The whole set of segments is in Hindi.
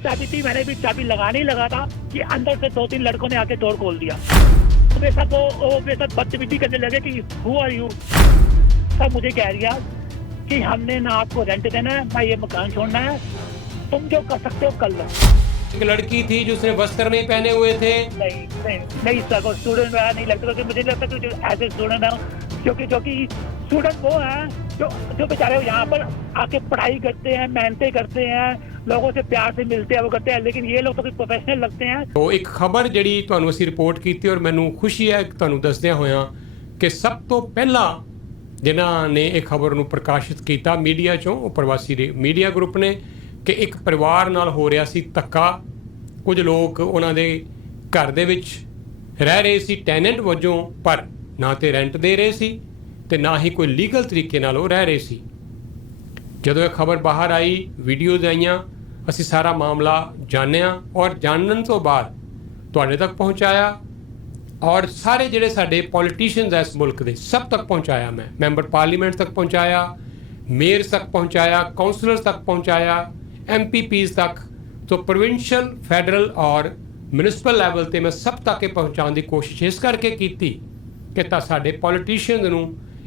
चाबी थी, मैंने भी चाबी लगाने ही लगा था कि अंदर से 2-3 लड़कों ने आके डोर खोल दिया। मेरे साथ वो मेरे साथ बदतमीजी करने लगे कि हु आर यू। तब मुझे कह दिया कि हमने ना आपको रेंट देना है, ना ये मकान छोड़ना है, तुम जो कर सकते हो कर लो। एक लड़की थी जो उसने वस्त्र नहीं पहने हुए थे। नहीं नहीं नहीं सर, वो स्टूडेंट वगैरह नहीं लगता, क्योंकि मुझे लगता है कि एज ए स्टूडेंट है, क्योंकि स्टूडेंट वो हैं जो बेचारे यहाँ पर आके पढ़ाई करते हैं, मेहनतें करते हैं, लोगों से प्यार से मिलते हैं, वो करते हैं, लेकिन ये लोग तो प्रोफेशनल लगते हैं। तो ਇੱਕ ਖਬਰ ਜਿਹੜੀ ਤੁਹਾਨੂੰ ਅਸੀਂ ਰਿਪੋਰਟ ਕੀਤੀ ਔਰ ਮੈਨੂੰ ਖੁਸ਼ੀ ਹੈ ਤੁਹਾਨੂੰ ਦੱਸਦਿਆਂ ਹੋਇਆਂ ਕਿ ਸਭ ਤੋਂ ਪਹਿਲਾਂ ਜਿਨ੍ਹਾਂ ਨੇ ਇਹ ਖਬਰ ਨੂੰ ਪ੍ਰਕਾਸ਼ਿਤ ਕੀਤਾ ਮੀਡੀਆ 'ਚੋਂ ਉਹ ਪ੍ਰਵਾਸੀ ਮੀਡੀਆ ਗਰੁੱਪ ਨੇ ਕਿ ਇੱਕ ਪਰਿਵਾਰ ਨਾਲ ਹੋ ਰਿਹਾ ਸੀ ਧੱਕਾ। ਕੁਝ ਲੋਕ ਉਹਨਾਂ ਦੇ ਘਰ ਦੇ ਵਿੱਚ ਰਹਿ ਰਹੇ ਸੀ ਟੈਨੈਂਟ ਵਜੋਂ, ਪਰ ਨਾ ਤੇ ਰੈਂਟ ਦੇ ਰਹੇ ਸੀ ਤੇ ਨਾ ਹੀ ਕੋਈ ਲੀਗਲ ਤਰੀਕੇ ਨਾਲ ਉਹ ਰਹਿ ਰਹੇ ਸੀ। ਜਦੋਂ ਇਹ ਖਬਰ ਬਾਹਰ ਆਈ, ਵੀਡੀਓਜ਼ ਆਈਆਂ, ਅਸੀਂ ਸਾਰਾ ਮਾਮਲਾ ਜਾਣਿਆ ਔਰ ਜਾਣਨ ਤੋਂ ਬਾਅਦ ਤੁਹਾਡੇ ਤੱਕ ਪਹੁੰਚਾਇਆ ਔਰ ਸਾਰੇ ਜਿਹੜੇ ਸਾਡੇ ਪੋਲੀਟੀਸ਼ੀਅਨਸ ਇਸ ਮੁਲਕ ਦੇ ਸਭ ਤੱਕ ਪਹੁੰਚਾਇਆ। ਮੈਂ ਮੈਂਬਰ ਪਾਰਲੀਮੈਂਟ ਤੱਕ ਪਹੁੰਚਾਇਆ, ਮੇਅਰ ਤੱਕ ਪਹੁੰਚਾਇਆ, ਕਾਉਂਸਲਰਸ ਤੱਕ ਪਹੁੰਚਾਇਆ, MPPs ਤੱਕ। तो प्रोविंशियल फैडरल और म्यूनिसिपल लैवल ਤੇ ਮੈਂ ਸਭ ਤੱਕ ਇਹ ਪਹੁੰਚਾਉਣ ਦੀ ਕੋਸ਼ਿਸ਼ ਇਸ ਕਰਕੇ ਕੀਤੀ ਕਿ ਤਾਂ ਸਾਡੇ ਪੋਲੀਟੀਸ਼ੀਅਨਸ ਨੂੰ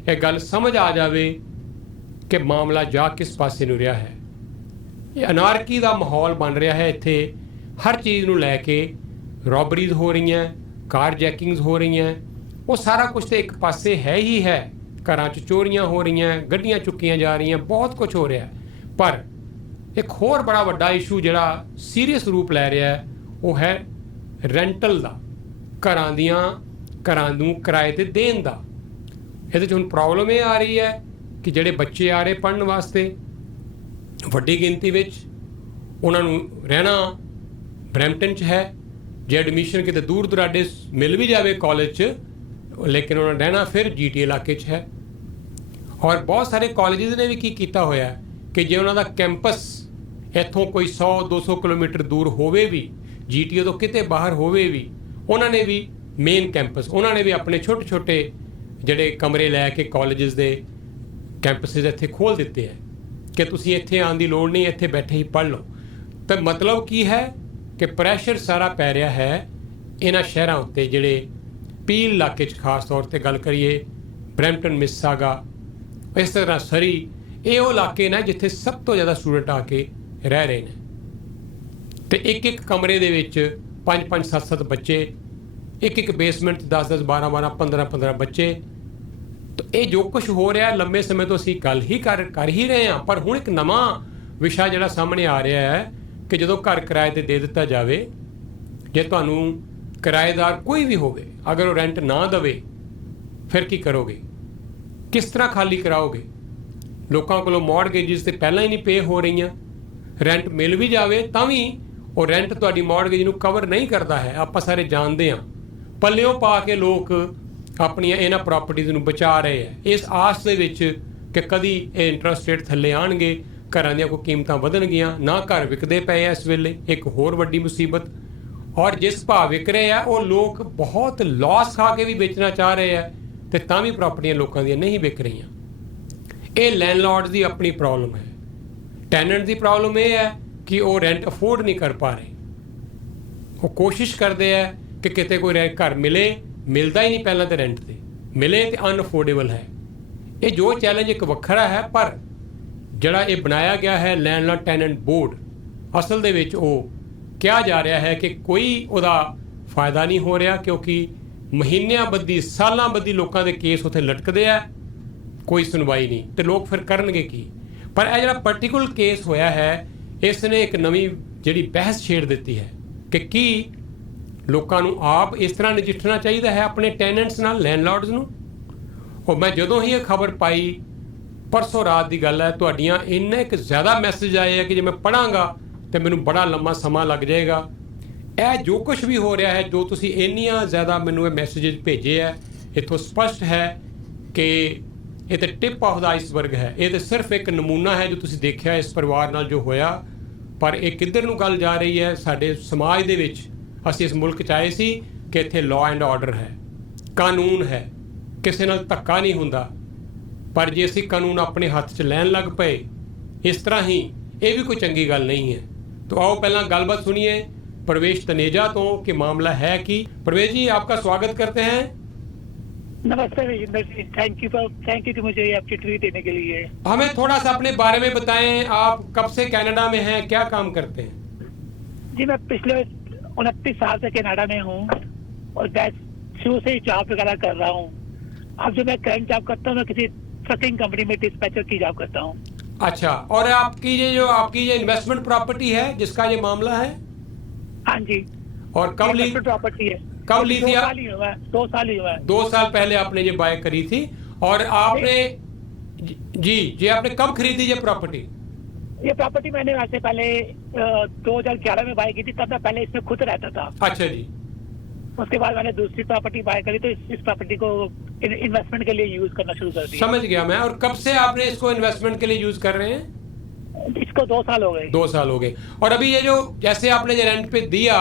ਇਹ ਗੱਲ ਸਮਝ ਆ ਜਾਵੇ ਕਿ ਮਾਮਲਾ ਜਾ ਕਿਸ ਪਾਸੇ ਨੂੰ ਰਿਹਾ ਹੈ। ਇਹ ਅਨਾਰਕੀ ਦਾ ਮਾਹੌਲ ਬਣ ਰਿਹਾ ਹੈ ਇੱਥੇ। ਹਰ ਚੀਜ਼ ਨੂੰ ਲੈ ਕੇ ਰੋਬਰੀਜ਼ ਹੋ ਰਹੀਆਂ, ਕਾਰ ਜੈਕਿੰਗਸ ਹੋ ਰਹੀਆਂ, ਉਹ ਸਾਰਾ ਕੁਝ ਤੇ ਇੱਕ ਪਾਸੇ ਹੈ ਹੀ ਹੈ। ਘਰਾਂ 'ਚ ਚੋਰੀਆਂ ਹੋ ਰਹੀਆਂ, ਗੱਡੀਆਂ ਚੁੱਕੀਆਂ ਜਾ ਰਹੀਆਂ, ਬਹੁਤ ਕੁਝ ਹੋ ਰਿਹਾ। ਪਰ ਇੱਕ ਹੋਰ ਬੜਾ ਵੱਡਾ ਇਸ਼ੂ ਜਿਹੜਾ ਸੀਰੀਅਸ ਰੂਪ ਲੈ ਰਿਹਾ ਹੈ ਉਹ ਹੈ ਰੈਂਟਲ ਦਾ, ਘਰਾਂ ਨੂੰ ਕਿਰਾਏ 'ਤੇ ਦੇਣ ਦਾ। ਇਹਦੇ 'ਚ ਹੁਣ ਪ੍ਰੋਬਲਮ ਇਹ ਆ ਰਹੀ ਹੈ ਕਿ ਜਿਹੜੇ ਬੱਚੇ ਆ ਰਹੇ ਪੜ੍ਹਨ ਵਾਸਤੇ ਵੱਡੀ ਗਿਣਤੀ ਵਿੱਚ, ਉਹਨਾਂ ਨੂੰ ਰਹਿਣਾ ਬਰੈਂਪਟਨ 'ਚ ਹੈ। ਜੇ ਐਡਮਿਸ਼ਨ ਕਿਤੇ ਦੂਰ ਦੁਰਾਡੇ ਮਿਲ ਵੀ ਜਾਵੇ ਕਾਲਜ 'ਚ, ਲੇਕਿਨ ਉਹਨਾਂ ਰਹਿਣਾ ਫਿਰ GTA ਇਲਾਕੇ 'ਚ ਹੈ। ਔਰ ਬਹੁਤ ਸਾਰੇ ਕਾਲਜਿਸ ਨੇ ਵੀ ਕੀ ਕੀਤਾ ਹੋਇਆ ਕਿ ਜੇ ਉਹਨਾਂ ਦਾ ਕੈਂਪਸ ਇੱਥੋਂ ਕੋਈ 100-200 ਕਿਲੋਮੀਟਰ ਦੂਰ ਹੋਵੇ ਵੀ, GTA ਤੋਂ ਕਿਤੇ ਬਾਹਰ ਹੋਵੇ ਵੀ, ਉਹਨਾਂ ਨੇ ਵੀ ਮੇਨ ਕੈਂਪਸ, ਉਹਨਾਂ ਨੇ ਵੀ ਆਪਣੇ ਛੋਟੇ ਛੋਟੇ ਜਿਹੜੇ ਕਮਰੇ ਲੈ ਕੇ ਕਾਲਜਿਸ ਦੇ ਕੈਂਪਸਿਸ ਇੱਥੇ ਖੋਲ੍ਹ ਦਿੱਤੇ ਹੈ ਕਿ ਤੁਸੀਂ ਇੱਥੇ ਆਉਣ ਦੀ ਲੋੜ ਨਹੀਂ, ਇੱਥੇ ਬੈਠੇ ਹੀ ਪੜ੍ਹ ਲਓ। ਤਾਂ ਮਤਲਬ ਕੀ ਹੈ ਕਿ ਪ੍ਰੈਸ਼ਰ ਸਾਰਾ ਪੈ ਰਿਹਾ ਹੈ ਇਹਨਾਂ ਸ਼ਹਿਰਾਂ ਉੱਤੇ, ਜਿਹੜੇ ਪੀਲ ਇਲਾਕੇ 'ਚ ਖਾਸ ਤੌਰ 'ਤੇ ਗੱਲ ਕਰੀਏ, ਬਰੈਂਪਟਨ, ਮਿਸਿਸਾਗਾ, ਇਸ ਤਰ੍ਹਾਂ ਸਰੀ, ਇਹ ਉਹ ਇਲਾਕੇ ਨੇ ਜਿੱਥੇ ਸਭ ਤੋਂ ਜ਼ਿਆਦਾ ਸਟੂਡੈਂਟ ਆ ਕੇ ਰਹਿ ਰਹੇ ਨੇ। ਅਤੇ ਇੱਕ ਕਮਰੇ ਦੇ ਵਿੱਚ 5-5, 7-7 ਬੱਚੇ, ਇੱਕ ਬੇਸਮੈਂਟ 10-10, 12-12, 15-15 ਬੱਚੇ। ਤਾਂ ਇਹ ਜੋ ਕੁਛ ਹੋ ਰਿਹਾ ਲੰਬੇ ਸਮੇਂ ਤੋਂ ਅਸੀਂ ਗੱਲ ਹੀ ਕਰ ਹੀ ਰਹੇ ਹਾਂ। ਪਰ ਹੁਣ ਇੱਕ ਨਵਾਂ ਵਿਸ਼ਾ ਜਿਹੜਾ ਸਾਹਮਣੇ ਆ ਰਿਹਾ ਹੈ ਕਿ ਜਦੋਂ ਘਰ ਕਿਰਾਏ 'ਤੇ ਦੇ ਦਿੱਤਾ ਜਾਵੇ, ਜੇ ਤੁਹਾਨੂੰ ਕਿਰਾਏਦਾਰ ਕੋਈ ਵੀ ਹੋਵੇ, ਅਗਰ ਉਹ ਰੈਂਟ ਨਾ ਦੇਵੇ, ਫਿਰ ਕੀ ਕਰੋਗੇ? ਕਿਸ ਤਰ੍ਹਾਂ ਖਾਲੀ ਕਰਾਓਗੇ? ਲੋਕਾਂ ਕੋਲੋਂ ਮੌਰਗੇਜਿਸ ਤੇ ਪਹਿਲਾਂ ਹੀ ਨਹੀਂ ਪੇ ਹੋ ਰਹੀਆਂ। ਰੈਂਟ ਮਿਲ ਵੀ ਜਾਵੇ ਤਾਂ ਵੀ ਉਹ ਰੈਂਟ ਤੁਹਾਡੀ ਮੌਰਗੇਜ ਨੂੰ ਕਵਰ ਨਹੀਂ ਕਰਦਾ ਹੈ। ਆਪਾਂ ਸਾਰੇ ਜਾਣਦੇ ਹਾਂ। ਪੱਲਿਓਂ ਪਾ ਕੇ ਲੋਕ ਆਪਣੀਆਂ ਇਹਨਾਂ ਪ੍ਰਾਪਰਟੀਜ਼ ਨੂੰ ਬਚਾ ਰਹੇ ਹੈ ਇਸ ਆਸ ਦੇ ਵਿੱਚ ਕਿ ਕਦੀ ਇਹ ਇੰਟਰਸਟ ਰੇਟ ਥੱਲੇ ਆਉਣਗੇ, ਘਰਾਂ ਦੀਆਂ ਕੋਈ ਕੀਮਤਾਂ ਵਧਣਗੀਆਂ। ਨਾ ਘਰ ਵਿਕਦੇ ਪਏ ਆ ਇਸ ਵੇਲੇ, ਇੱਕ ਹੋਰ ਵੱਡੀ ਮੁਸੀਬਤ। ਔਰ ਜਿਸ ਭਾਅ ਵਿਕ ਰਹੇ ਆ ਉਹ ਲੋਕ ਬਹੁਤ ਲਾਸ ਖਾ ਕੇ ਵੀ ਵੇਚਣਾ ਚਾਹ ਰਹੇ ਆ, ਅਤੇ ਤਾਂ ਵੀ ਪ੍ਰਾਪਰਟੀਆਂ ਲੋਕਾਂ ਦੀਆਂ ਨਹੀਂ ਵਿਕ ਰਹੀਆਂ। ਇਹ ਲੈਂਡਲੋਰਡ ਦੀ ਆਪਣੀ ਪ੍ਰੋਬਲਮ ਹੈ। ਟੈਨੈਂਟ ਦੀ ਪ੍ਰੋਬਲਮ ਇਹ ਹੈ ਕਿ ਉਹ ਰੈਂਟ ਅਫੋਰਡ ਨਹੀਂ ਕਰ ਪਾ ਰਹੇ। ਉਹ ਕੋਸ਼ਿਸ਼ ਕਰਦੇ ਹੈ ਕਿ ਕਿਤੇ ਕੋਈ ਘਰ ਮਿਲਦਾ ਹੀ ਨਹੀਂ ਪਹਿਲਾਂ ਤਾਂ ਰੈਂਟ 'ਤੇ ਮਿਲੇ ਅਤੇ ਅਨਅਫੋਰਡੇਬਲ ਹੈ। ਇਹ ਜੋ ਚੈਲੰਜ ਇੱਕ ਵੱਖਰਾ ਹੈ, ਪਰ ਜਿਹੜਾ ਇਹ ਬਣਾਇਆ ਗਿਆ ਹੈ ਲੈਂਡਲੋਰਡ ਟੈਨੈਂਟ ਬੋਰਡ, ਅਸਲ ਦੇ ਵਿੱਚ ਉਹ ਕਿਹਾ ਜਾ ਰਿਹਾ ਹੈ ਕਿ ਕੋਈ ਉਹਦਾ ਫਾਇਦਾ ਨਹੀਂ ਹੋ ਰਿਹਾ, ਕਿਉਂਕਿ ਮਹੀਨਿਆਂ ਬੱਧੀ, ਸਾਲਾਂ ਬੱਧੀ ਲੋਕਾਂ ਦੇ ਕੇਸ ਉੱਥੇ ਲਟਕਦੇ ਆ, ਕੋਈ ਸੁਣਵਾਈ ਨਹੀਂ, ਅਤੇ ਲੋਕ ਫਿਰ ਕਰਨਗੇ ਕੀ? ਪਰ ਇਹ ਜਿਹੜਾ ਪਰਟੀਕੂਲਰ ਕੇਸ ਹੋਇਆ ਹੈ, ਇਸ ਨੇ ਇੱਕ ਨਵੀਂ ਜਿਹੜੀ ਬਹਿਸ ਛੇੜ ਦਿੱਤੀ ਹੈ ਕਿ ਕੀ ਲੋਕਾਂ ਨੂੰ ਆਪ ਇਸ ਤਰ੍ਹਾਂ ਨਜਿੱਠਣਾ ਚਾਹੀਦਾ ਹੈ ਆਪਣੇ ਟੈਨੈਂਟਸ ਨਾਲ, ਲੈਂਡਲੋਰਡਸ ਨੂੰ। ਉਹ ਮੈਂ ਜਦੋਂ ਹੀ ਇਹ ਖਬਰ ਪਾਈ, ਪਰਸੋਂ ਰਾਤ ਦੀ ਗੱਲ ਹੈ, ਤੁਹਾਡੀਆਂ ਇੰਨੇ ਕੁ ਜ਼ਿਆਦਾ ਮੈਸੇਜ ਆਏ ਹੈ ਕਿ ਜੇ ਮੈਂ ਪੜ੍ਹਾਂਗਾ ਤਾਂ ਮੈਨੂੰ ਬੜਾ ਲੰਮਾ ਸਮਾਂ ਲੱਗ ਜਾਏਗਾ। ਇਹ ਜੋ ਕੁਛ ਵੀ ਹੋ ਰਿਹਾ ਹੈ, ਜੋ ਤੁਸੀਂ ਇੰਨੀਆਂ ਜ਼ਿਆਦਾ ਮੈਨੂੰ ਇਹ ਮੈਸੇਜਿਸ ਭੇਜੇ ਹੈ, ਇੱਥੋਂ ਸਪਸ਼ਟ ਹੈ ਕਿ ਇਹ ਤਾਂ ਟਿਪ ਆਫ ਦਾ ਆਈਸਬਰਗ ਹੈ। ਇਹ ਤਾਂ ਸਿਰਫ ਇੱਕ ਨਮੂਨਾ ਹੈ ਜੋ ਤੁਸੀਂ ਦੇਖਿਆ ਇਸ ਪਰਿਵਾਰ ਨਾਲ ਜੋ ਹੋਇਆ, ਪਰ ਇਹ ਕਿੱਧਰ ਨੂੰ ਗੱਲ ਜਾ ਰਹੀ ਹੈ। ਸਾਡੇ ਸਮਾਜ ਦੇ ਵਿੱਚ ਅਸੀਂ ਇਸ ਮੁਲਕ 'ਚ ਆਏ ਸੀ ਕਿ ਇੱਥੇ ਲਾਅ ਐਂਡ ਆਰਡਰ ਹੈ, ਕਾਨੂੰਨ ਹੈ, ਕਿਸੇ ਨਾਲ ਧੱਕਾ ਨਹੀਂ ਹੁੰਦਾ। ਪਰ ਜੇ ਅਸੀਂ ਕਾਨੂੰਨ ਆਪਣੇ ਹੱਥ 'ਚ ਲੈਣ ਲੱਗ ਪਏ ਇਸ ਤਰ੍ਹਾਂ ਹੀ, ਇਹ ਵੀ ਕੋਈ ਚੰਗੀ ਗੱਲ ਨਹੀਂ ਹੈ। तो आओ पहला गलबात सुनिए प्रवेश तनेजा तो कि मामला है कि प्रवेश जी आपका स्वागत करते हैं। नमस्ते विजेंद्र जी, थैंक यू कि मुझे ये अपॉर्चुनिटी देने के लिए। हमें थोड़ा सा अपने बारे में बताएं, आप कब से कनाडा में हैं, क्या काम करते हैं? जी मैं पिछले 29 साल से कनाडा में हूँ और मैं शुरू से ही जॉब वगैरह कर रहा हूँ। अब जो मैं करंट जॉब करता हूँ, मैं किसी ट्रकिंग कंपनी में डिस्पैचर की जॉब करता हूँ। अच्छा, और आपकी ये इन्वेस्टमेंट प्रॉपर्टी है जिसका ये मामला है? हाँ जी। और कब ली? प्रॉपर्टी है। कब ली थी आप? 2 साल ही हुआ है। 2 साल पहले आपने ये बाय करी थी। और आपने जी आपने कब खरीदी ये प्रॉपर्टी? ये प्रॉपर्टी मैंने वैसे पहले 2011 में बाय की थी, तब मैं पहले इसमें खुद रहता था। अच्छा जी। उसके बाद मैंने दूसरी प्रॉपर्टी बाय करी तो इस प्रॉपर्टी को इन्वेस्टमेंट के लिए यूज करना शुरू कर दिया। समझ गया मैं। और कब से आपने इसको इन्वेस्टमेंट के लिए यूज कर रहे हैं? इसको 2 साल हो गए। 2 साल हो गए। और अभी ये जो जैसे आपने ये रेंट पे दिया,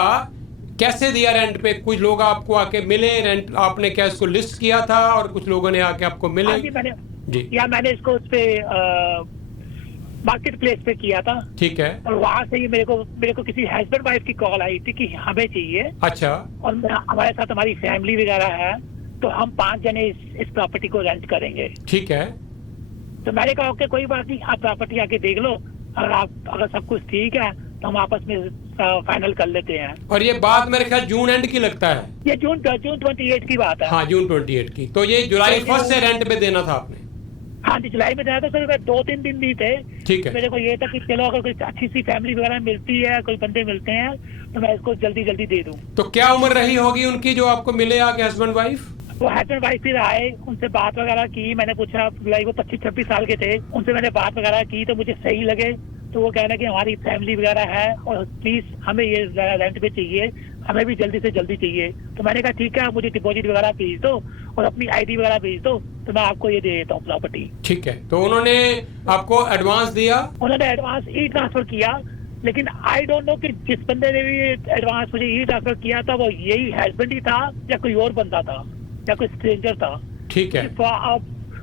कैसे दिया रेंट पे? कुछ लोग आपको आके मिले, रेंट आपने क्या इसको लिस्ट किया था और कुछ लोगों ने आके आपको मिले? हाँ जी, मैंने इसको उस पे मार्केट प्लेस पे किया था। ठीक है। और वहाँ से ही मेरे को किसी हस्बैंड वाइफ की कॉल आई थी कि हमें चाहिए। अच्छा। और हमारे साथ हमारी फैमिली वगैरह है, तो हम 5 जने इस प्रॉपर्टी को रेंट करेंगे। ठीक है। तो मैंने कहा ओके कोई बात नहीं, आप प्रॉपर्टी आके देख लो, अगर सब कुछ ठीक है तो हम आपस में फाइनल कर लेते हैं। और ये बात मेरे ख्याल जून एंड की लगता है। ये जून 28 की बात है। हाँ, जून 28 की। तो ये जुलाई 1 से रेंट पे देना था आपने? हाँ जी, जुलाई में जाया था सर। 2-3 दिन भी थे। ठीक है। मेरे को ये था कि चलो अगर कोई अच्छी सी फैमिली वगैरह मिलती है, कोई बंदे मिलते हैं, तो मैं इसको जल्दी जल्दी दे दूं। तो क्या उम्र रही होगी उनकी जो आपको मिले आके हस्बैंड वाइफ? वो हस्बैंड वाइफ फिर आए, उनसे बात वगैरह की। मैंने पूछा, वो 25-26 साल के थे, उनसे मैंने बात वगैरह की तो मुझे सही लगे। तो वो कहना कि हमारी फैमिली वगैरह है और प्लीज हमें ये रेंट पे चाहिए, हमें भी जल्दी से जल्दी चाहिए। तो मैंने कहा ठीक है, आप मुझे डिपॉजिट वगैरह भेज दो और अपनी आईडी वगैरह भेज दो, तो मैं आपको ये दे देता हूँ प्रॉपर्टी। ठीक है। तो उन्होंने आपको एडवांस दिया? उन्होंने एडवांस ई ट्रांसफर किया, लेकिन आई डोंट नो कि जिस बंदे ने भी एडवांस मुझे ई ट्रांसफर किया था वो यही हस्बैंड ही था या कोई और बंदा था या कोई स्ट्रेंजर था। ठीक है।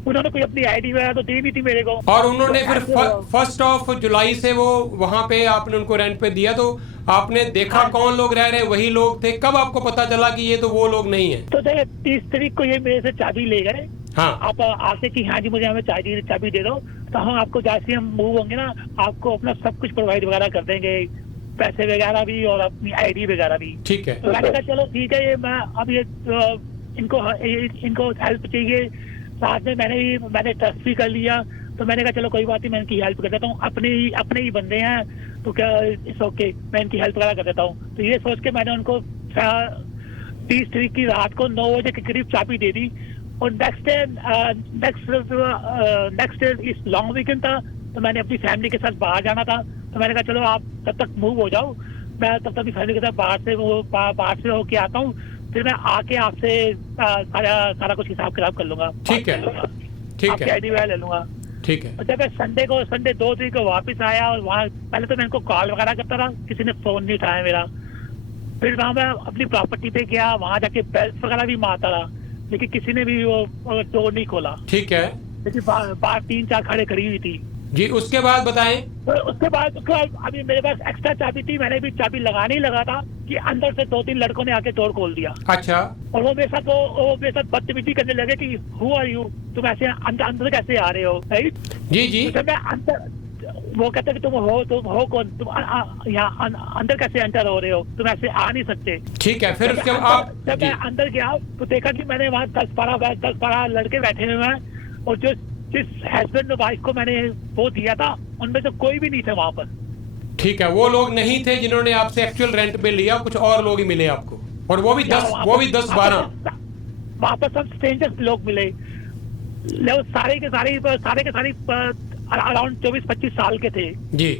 उन्होंने कोई अपनी आईडी वगैरह तो दी नहीं थी मेरे को। और उन्होंने फिर 1 जुलाई से वो वहां पे आपने उनको रेंट पे दिया, तो आपने देखा कौन लोग रह रहे? वही लोग थे? कब आपको पता चला कि ये तो वो लोग नहीं है? तो 30 तारीख को ये मेरे से चाबी ले गए। हाँ। आप आके कि हाँ जी मुझे हमें चाबी दे दो, तो हम आपको जैसे हम मूव होंगे ना, आपको अपना सब कुछ प्रोवाइड वगैरह कर देंगे, पैसे वगैरह भी और अपनी आईडी वगैरह भी। ठीक है। तो मैंने कहा चलो ठीक है, ये मैं अब ये इनको हेल्प चाहिए, साथ में मैंने ट्रस्ट भी कर लिया। तो मैंने कहा चलो कोई बात नहीं, मैं इनकी हेल्प कर देता हूँ, अपने ही बंदे हैं तो क्या इट्स ओके, मैं इनकी हेल्प वगैरह कर देता हूँ। तो ये सोच के मैंने उनको 30 तारीख की रात को 9 बजे के करीब चाबी दे दी। और नेक्स्ट इस लॉन्ग वीकेंड था, तो मैंने अपनी फैमिली के साथ बाहर जाना था। तो मैंने कहा चलो आप तब तक मूव हो जाओ, मैं तब तक अपनी फैमिली के साथ बाहर से होके आता हूँ, फिर मैं आके आपसे सारा कुछ हिसाब किताब कर लूंगा। ठीक है। ठीक आपकी है। आईडी वगैरह ले लूंगा। ठीक है। और जब मैं संडे 2 तारीख को वापस आया, और वहाँ पहले तो मैं इनको कॉल वगैरह करता था, किसी ने फोन नहीं उठाया मेरा। फिर वहाँ मैं अपनी प्रॉपर्टी पे गया, वहाँ जाके बेल्ट वगैरह भी मारता रहा, लेकिन किसी ने भी वो डोर नहीं खोला। ठीक है। लेकिन बाहर 3-4 खड़े खड़ी हुई थी जी। उसके बाद बताएं। तो उसके बाद अभी मेरे पास एक्स्ट्रा चाबी थी, मैंने भी चाबी लगाने ही लगा था कि अंदर से 2-3 लड़कों ने आके डोर खोल दिया। अच्छा। और वो मेरे साथ बदतमीजी करने लगे कि हु आर यू, तुम ऐसे अंदर कैसे आ रहे हो? राइट जी जी। तो मैं अंदर, वो कहते कि तुम हो कौन, तुम यहाँ अंदर कैसे एंटर हो रहे हो, तुम ऐसे आ नहीं सकते। ठीक है। फिर उसके आप जब मैं अंदर गया तो देखा कि मैंने वहाँ 10-12 लड़के बैठे हुए हैं, और जिस हस्बैंड और वाइफ को मैंने वो दिया था उनमें से कोई भी नहीं थे वहाँ पर। ठीक है। वो लोग नहीं थे जिन्होंने आपसे एक्चुअल रेंट पे लिया, कुछ और लोग ही मिले आपको, और वो भी 10-12। वहाँ पर सब स्ट्रेंजर्स लोग मिले, सारे के सारे अराउंड 24-25 साल के थे। जी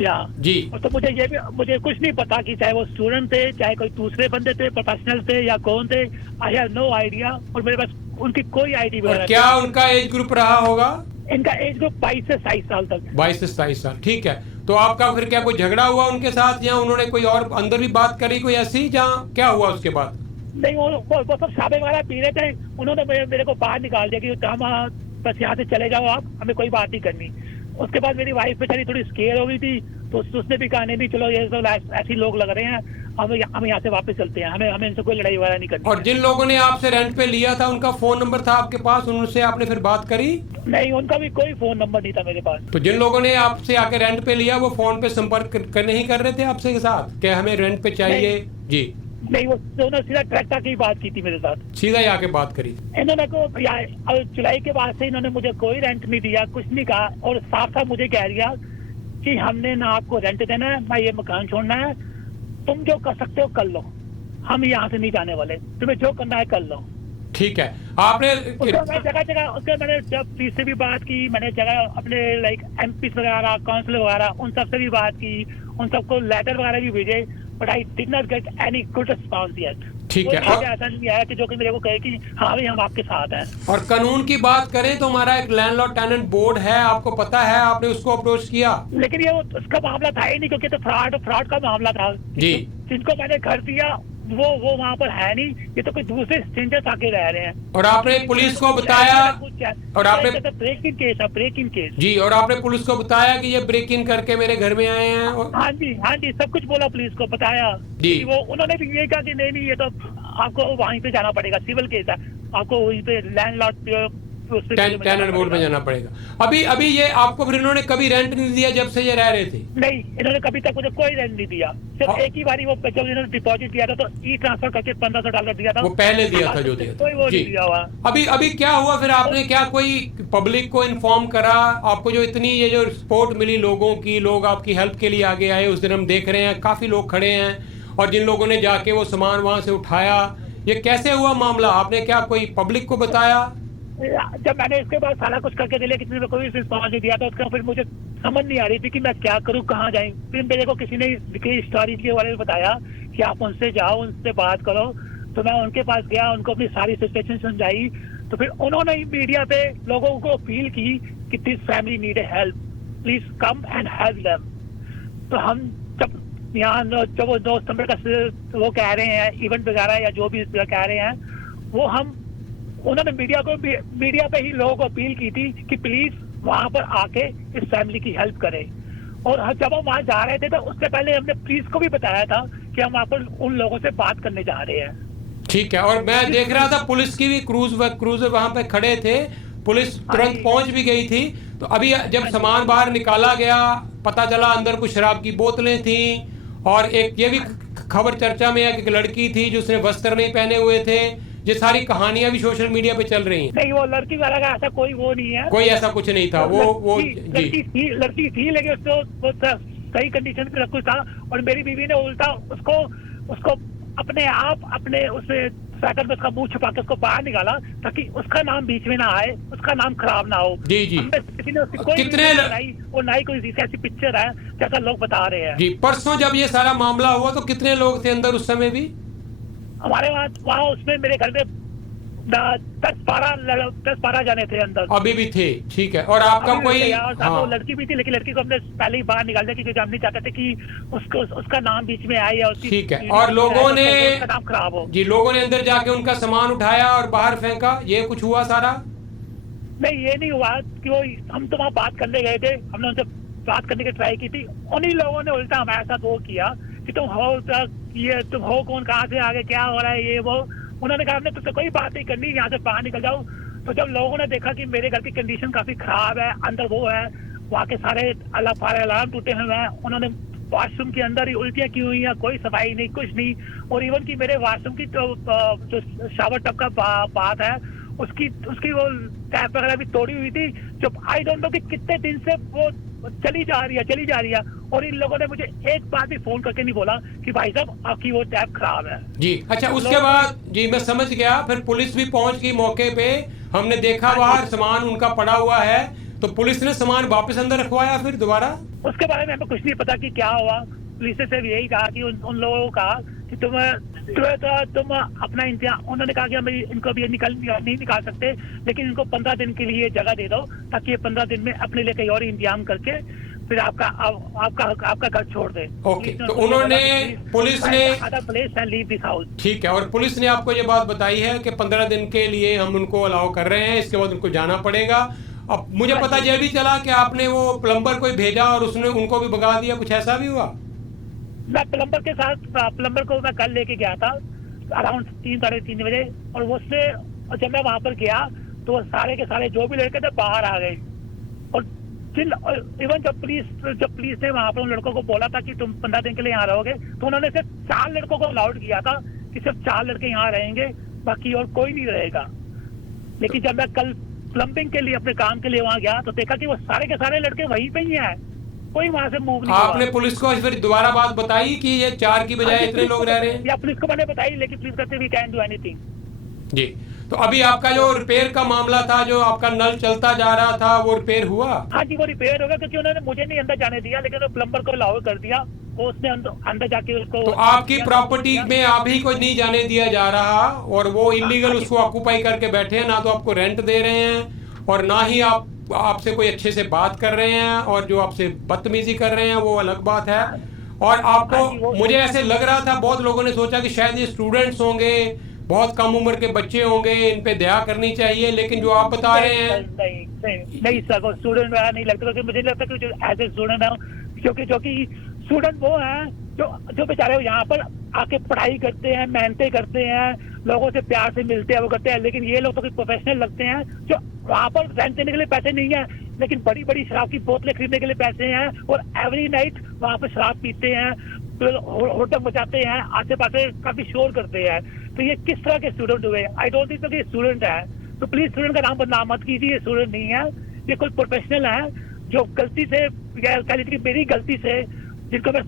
या जी। और तो मुझे कुछ नहीं पता कि चाहे वो स्टूडेंट थे, चाहे कोई दूसरे बंदे थे, प्रोफेशनल थे या कौन थे, आई हैव नो आइडिया। और मेरे पास उनकी कोई आईडी और क्या उनका एज ग्रुप रहा होगा? इनका एज ग्रुप 22 से 27 साल तक। 22 से 27 साल। ठीक है। तो आपका फिर क्या कोई झगड़ा हुआ उनके साथ, या उन्होंने कोई और अंदर भी बात करी कोई ऐसी, जहाँ क्या हुआ उसके बाद? नहीं, वो सब शराबे वगैरह पी रहे थे, उन्होंने मेरे को बाहर निकाल दिया कि हम बस यहाँ से चले जाओ, आप हमें कोई बात नहीं करनी। उसके बाद मेरी वाइफ बेचारी थोड़ी स्केयर हो गई थी, तो उसने भी कहा नहीं चलो ये सब ऐसे ही लोग लग रहे हैं, हम यहाँ से वापस चलते हैं, हमें इनसे कोई लड़ाई वगैरह नहीं करनी। और जिन लोगों ने आपसे रेंट पे लिया था उनका फोन नंबर था आपके पास, उनसे आपने फिर बात करी? नहीं, उनका भी कोई फोन नंबर नहीं था मेरे पास। तो जिन लोगों ने आपसे आके रेंट पे लिया वो फोन पे संपर्क नहीं कर रहे थे आपसे के साथ कि हमें रेंट पे चाहिए? जी नहीं, वो उन्होंने सीधा डायरेक्ट आके बात की थी मेरे साथ, सीधा ही आके बात करी। इन्होंने को जुलाई के बाद से इन्होंने मुझे कोई रेंट नहीं दिया, कुछ नहीं कहा, और साफ साफ मुझे कह दिया कि हमने ना आपको रेंट देना है ना ये मकान छोड़ना है, तुम जो कर सकते हो कर लो, हम यहाँ से नहीं जाने वाले, तुम्हें जो करना है कर लो। ठीक है, आपने जगह जगह उसके मैंने जब पुलिस से भी बात की, मैंने जगह अपने लाइक MP वगैरह, काउंसिलर वगैरह, उन सब से भी बात की, उन सबको लेटर वगैरह भी भेजे, but I did not get any good response yet. ठीक है, और ऐसा नहीं आया कि जो कि मेरे को कहे कि हाँ भाई हम आपके साथ हैं। और कानून की बात करें तो हमारा एक लैंडलॉर्ड टेनेंट बोर्ड है, आपको पता है, आपने उसको अप्रोच किया? लेकिन ये उसका मामला था ही नहीं, क्योंकि तो फ्रॉड का मामला था जी। जिनको मैंने घर दिया वो वहाँ पर है नहीं, ये तो कोई दूसरे स्ट्रेंजर्स आके रह रहे हैं। और आपने पुलिस को बताया? और आपने ब्रेक इन केस है, ब्रेक इन केस। जी, और आपने पुलिस को बताया कि ये ब्रेक इन करके मेरे घर में आए हैं? हाँ जी, सब कुछ बोला, पुलिस को बताया जी। वो उन्होंने भी ये कहा कि नहीं ये तो आपको वहीं पे जाना पड़ेगा, सिविल केस है, आपको वहीं पे लैंडलॉर्ड टेनेंट बोर्ड में जाना पड़ेगा। अभी ये आपको फिर इन्होंने कभी रेंट नहीं दिया जब से ये रह रहे थे? नहीं, इन्होंने कभी तक मुझे कोई रेंट नहीं दिया, सिर्फ एक ही बारी वो जब इन्होंने डिपॉजिट दिया था तो ट्रांसफर करके $1500 दिया था, वो पहले दिया था जो दिया था। कोई वो नहीं दिया हुआ। अभी क्या हुआ फिर? आपने क्या कोई पब्लिक को इन्फॉर्म करा? आपको जो इतनी ये जो सपोर्ट मिली लोगों की, लोग आपकी हेल्प के लिए आगे आए, उस दिन हम देख रहे हैं काफी लोग खड़े हैं, और जिन लोगों ने जाके वो सामान वहां से उठाया, ये कैसे हुआ मामला? आपने क्या कोई पब्लिक को बताया? जब मैंने इसके बाद सारा कुछ करके दिले, किसी ने कोई रिस्पॉन्स नहीं दिया, तो उसका फिर मुझे समझ नहीं आ रही थी कि मैं क्या करूं, कहाँ जाऊं। फिर मेरे को किसी ने स्टोरी के बारे में बताया कि आप उनसे जाओ, उनसे बात करो, तो मैं उनके पास गया, उनको अपनी सारी सिचुएशन समझाई, तो फिर उन्होंने मीडिया पे लोगों को अपील की कि this family need help, please come and help them. तो हम जब यहाँ जब वो 2 सितंबर का वो कह रहे हैं इवेंट वगैरह या जो भी कह रहे हैं, वो उन्होंने मीडिया पे ही लोगों को अपील की थी कि प्लीज वहां पर आके इस फैमिली की हेल्प करें। और जब हम वहां जा रहे थे तो उससे पहले हमने पुलिस को भी बताया था कि हम वहां पर उन लोगों से बात करने जा रहे हैं। ठीक है, और मैं देख रहा था पुलिस की भी क्रूजर वहां पे खड़े थे, पुलिस तुरंत पहुंच भी गई थी। तो अभी जब सामान बाहर निकाला गया, पता चला अंदर कुछ शराब की बोतलें थी, और एक ये भी खबर चर्चा में है कि एक लड़की थी जिसने वस्त्र नहीं पहने हुए थे। ये सारी कहानियां भी सोशल मीडिया पे चल रही हैं। नहीं, वो लड़की वाला का ऐसा कोई वो नहीं है, कोई ऐसा कुछ नहीं था। वो लड़की थी लेकिन उसको सही कंडीशन में कुछ था, और मेरी बीवी ने उल्टा उसको अपने उससे साइकिल में उसका मुंह छुपा के उसको बाहर निकाला ताकि उसका नाम बीच में ना आए, उसका नाम खराब ना हो। जी जी। किसी ने उसकी कोई वो ना ही कोई ऐसी पिक्चर है जैसा लोग बता रहे हैं। जी, परसों जब ये सारा मामला हुआ तो कितने लोग थे अंदर उस समय भी? हमारे वहाँ उसमें मेरे घर में 10-12 जाने थे अंदर। अभी भी थे? ठीक है, और आपका कोई? हाँ। लड़की भी थी, लेकिन लड़की को हमने पहले ही बाहर निकाल दिया क्योंकि हम नहीं चाहते थे कि उसका नाम बीच में आए या उसकी। ठीक है, और लोगों ने नाम खराब हो। जी, लोगों ने अंदर जाके उनका सामान उठाया और बाहर फेंका, ये कुछ हुआ सारा? नहीं, ये नहीं हुआ कि वो हम तो वहाँ बात करने गए थे, हमने उनसे बात करने की ट्राई की थी, उन्हीं लोगों ने उल्टा हमारे साथ वो किया कि तुम हो कौन, कहाँ से आगे क्या हो रहा है, ये वो। उन्होंने कहा हमने तुमसे कोई बात नहीं करनी, यहाँ से बाहर निकल जाओ। तो जब लोगों ने देखा कि मेरे घर की कंडीशन काफी खराब है, अंदर वो है, वहाँ के सारे अलार्म टूटे हुए हैं, उन्होंने वॉशरूम के अंदर ही उल्टियाँ की हुई हैं, कोई सफाई नहीं, कुछ नहीं। और इवन की मेरे वॉशरूम की जो शावर टब का बात है, उसकी वो टैप वगैरह भी तोड़ी हुई थी, जो आई डोंट नो कि कितने दिन से वो चली जा रही है। और इन लोगों ने मुझे एक बार भी फोन करके नहीं बोला कि भाई साहब आपकी वो टैप खराब है। जी, अच्छा, उसके बाद जी मैं समझ गया, फिर पुलिस भी पहुंच गई मौके पे, हमने देखा बाहर सामान उनका पड़ा हुआ है, तो पुलिस ने सामान वापस अंदर रखवाया फिर दोबारा? उसके बारे में हमें कुछ नहीं पता कि क्या हुआ। पुलिस से यही कहा कि उन लोगों का कि तुम अपना इंतजाम, उन्होंने कहा कि हम इनको भी नहीं निकाल सकते, लेकिन इनको 15 दिन के लिए जगह दे दो ताकि ये 15 दिन में अपने लिए कहीं और इंतजाम करके फिर आपका घर छोड़ दे। ओके, तो उन्होंने पुलिस ने लीव दिस हाउस। ठीक है, और पुलिस ने आपको ये बात बताई है कि 15 दिन के लिए हम उनको अलाउ कर रहे हैं, इसके बाद उनको जाना पड़ेगा। अब मुझे पता ये भी चला कि आपने वो प्लम्बर कोई भेजा और उसने उनको भी भगा दिया, कुछ ऐसा भी हुआ? मैं प्लम्बर के साथ, प्लम्बर को मैं कल लेके गया था अराउंड 3-3:30 बजे, और उससे जब मैं वहां पर गया तो वो सारे के सारे जो भी लड़के थे बाहर आ गए। और इवन जब पुलिस ने वहां पर उन लड़कों को बोला था कि तुम 15 दिन के लिए यहाँ रहोगे, तो उन्होंने सिर्फ 4 लड़कों को अलाउड किया था कि सिर्फ 4 लड़के यहाँ रहेंगे, बाकी और कोई नहीं रहेगा। लेकिन जब मैं कल प्लम्बिंग के लिए, अपने काम के लिए वहां गया, तो देखा कि वो सारे के सारे लड़के वहीं पे ही हैं, कोई वहां से मूव नहीं हुआ। आपने पुलिस को फिर दोबारा बात बताई कि ये 4 की बजाय इतने लोग रह रहे हैं? या पुलिस को मैंने बताई, लेकिन पुलिस कहते वी कैन डू एनीथिंग। जी, तो अभी आपका जो रिपेयर का मामला था, जो आपका नल चलता जा रहा था, वो रिपेयर हुआ? हाँ जी, वो रिपेयर हो गया, क्योंकि उन्होंने मुझे नहीं अंदर जाने दिया, लेकिन प्लम्बर को अलाउ कर दिया, वो उसने अंदर जाके उसको। तो आपकी प्रॉपर्टी में आप ही को नहीं जाने दिया जा रहा, और वो इलीगल उसको ऑक्यूपाई करके बैठे हैं, ना तो आपको रेंट दे रहे हैं और ना ही आपसे कोई अच्छे से बात कर रहे हैं, और जो आपसे बदतमीजी कर रहे हैं वो अलग बात है। और आपको, मुझे ऐसे लग रहा था, बहुत लोगों ने सोचा कि शायद ये स्टूडेंट्स होंगे, बहुत कम उम्र के बच्चे होंगे, इन पे दया करनी चाहिए, लेकिन जो आप बता रहे हैं। नहीं सर, वो स्टूडेंट वाला नहीं लगता, क्योंकि मुझे लगता है कि ऐसे स्टूडेंट है, क्योंकि स्टूडेंट वो हैं जो बेचारे यहाँ पर आके पढ़ाई करते हैं, मेहनतें करते हैं, लोगों से प्यार से मिलते हैं, वो करते हैं। लेकिन ये लोग तो प्रोफेशनल लगते हैं, जो वहाँ पर रेंट देने के लिए पैसे नहीं है, लेकिन बड़ी बड़ी शराब की बोतलें खरीदने के लिए पैसे हैं, और एवरी नाइट वहाँ पर शराब पीते हैं, होटल बजाते हैं, आसे पासे काफी शोर करते हैं। तो ये किस तरह के स्टूडेंट हुए? आई डोंट थिंक कि स्टूडेंट है, तो प्लीज स्टूडेंट का नाम बदनाम मत कीजिए, ये स्टूडेंट नहीं है, ये कोई प्रोफेशनल है जो गलती से, या कह लीजिए मेरी गलती से, जिनको मैं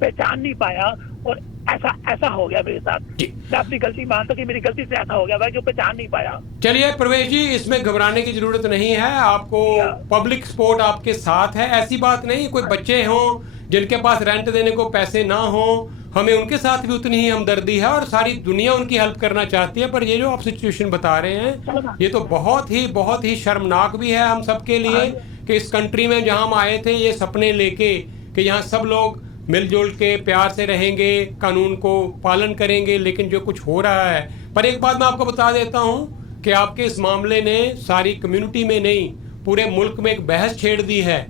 पहचान नहीं पाया, और ऐसा हो गया मेरे साथ। मैं अपनी गलती मानता हूं कि मेरी गलती से ऐसा हो गया भाई, जो पहचान नहीं पाया। चलिए प्रवेश जी, इसमें घबराने की जरूरत नहीं है, आपको पब्लिक सपोर्ट आपके साथ है, ऐसी बात नहीं। कोई बच्चे हों जिनके पास रेंट देने को पैसे ना हो, हमें उनके साथ भी उतनी ही हमदर्दी है, और सारी दुनिया उनकी हेल्प करना चाहती है। पर ये जो आप सिचुएशन बता रहे हैं, ये तो बहुत ही शर्मनाक भी है हम सबके लिए, कि इस कंट्री में जहां हम आए थे ये सपने लेके कि यहाँ सब लोग मिलजुल के प्यार से रहेंगे, कानून को पालन करेंगे, लेकिन जो कुछ हो रहा है। पर एक बात मैं आपको बता देता हूँ कि आपके इस मामले ने सारी कम्युनिटी में नहीं, पूरे मुल्क में एक बहस छेड़ दी है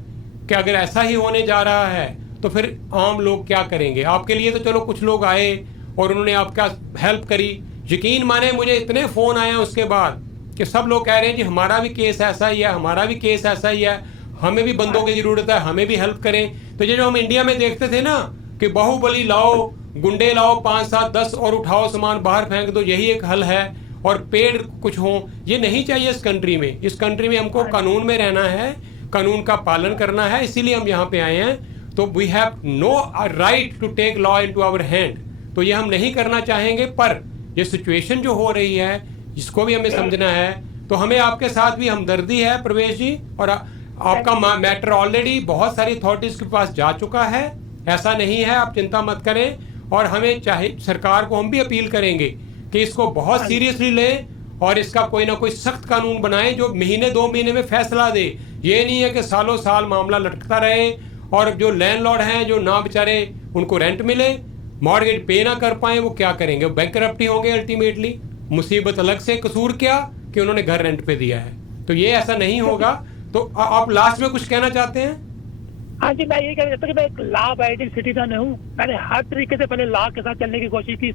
कि अगर ऐसा ही होने जा रहा है तो फिर आम लोग क्या करेंगे। आपके लिए तो चलो कुछ लोग आए और उन्होंने आपका हेल्प करी, यकीन माने मुझे इतने फ़ोन आए उसके बाद कि सब लोग कह रहे हैं जी हमारा भी केस ऐसा ही है, हमारा भी केस ऐसा ही है, हमें भी बंदों की ज़रूरत है, हमें भी हेल्प करें। तो ये जो हम इंडिया में देखते थे ना कि बाहुबली लाओ, गुंडे लाओ 5-7-10 और उठाओ सामान बाहर फेंक दो, यही एक हल है, और पेड़ कुछ हो, ये नहीं चाहिए इस कंट्री में। इस कंट्री में हमको कानून में रहना है, कानून का पालन करना है, इसीलिए हम यहाँ पे आए हैं। तो we have no right to take law into our hand, तो ये हम नहीं करना चाहेंगे। पर ये सिचुएशन जो हो रही है इसको भी हमें समझना है, तो हमें आपके साथ भी हमदर्दी है प्रवेश जी, और आपका मैटर ऑलरेडी बहुत सारी अथॉरिटीज के पास जा चुका है, ऐसा नहीं है, आप चिंता मत करें। और हमें चाहे सरकार को हम भी अपील करेंगे कि इसको बहुत सीरियसली लें और इसका कोई ना कोई सख्त कानून बनाएं जो महीने 2 महीने में फैसला दे। ये नहीं है कि सालों साल मामला लटकता रहे, और जो लैंडलॉर्ड हैं जो ना बेचारे उनको रेंट मिले, मॉर्गेज पे ना कर पाए, वो क्या करेंगे? बैंकरप्टी होंगे अल्टीमेटली। मुसीबत अलग से, कसूर क्या कि उन्होंने घर रेंट पे दिया है। तो ये ऐसा नहीं होगा। तो आप लास्ट में कुछ कहना चाहते हैं? हाँ जी, मैं ये कहना चाहता हूँ कि मैं एक लॉ अबाइडिंग सिटीजन हूँ। मैंने हर तरीके से पहले लॉ के साथ चलने की कोशिश की।